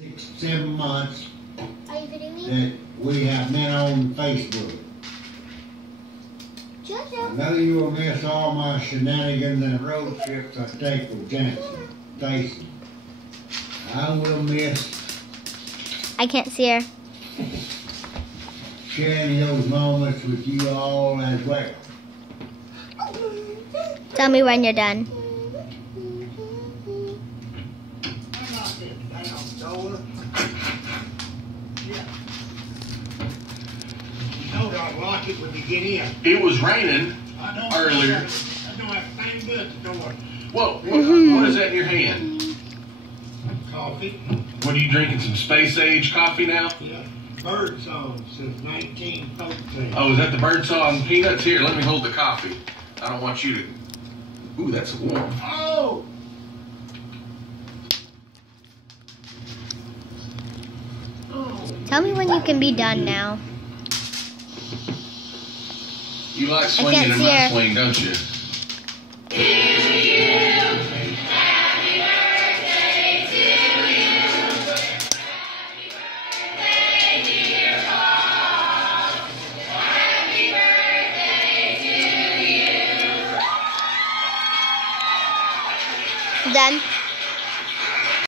6, 7 months Are you kidding me? that we have been on Facebook. I know you will miss all my shenanigans and road trips I take with Stacy. I will miss I can't see her. sharing those moments with you all as well. Tell me when you're done. I'd lock it when you get in. It was raining earlier. I don't have to thank the door. What is that in your hand? Coffee. What are you drinking? Some space age coffee now? Yeah. Bird song since 1914. Oh, is that the bird song peanuts? Here, let me hold the coffee. I don't want you to. Ooh, that's warm. Oh! Tell me when you can be done now. You like swinging in my swing, don't you? Done.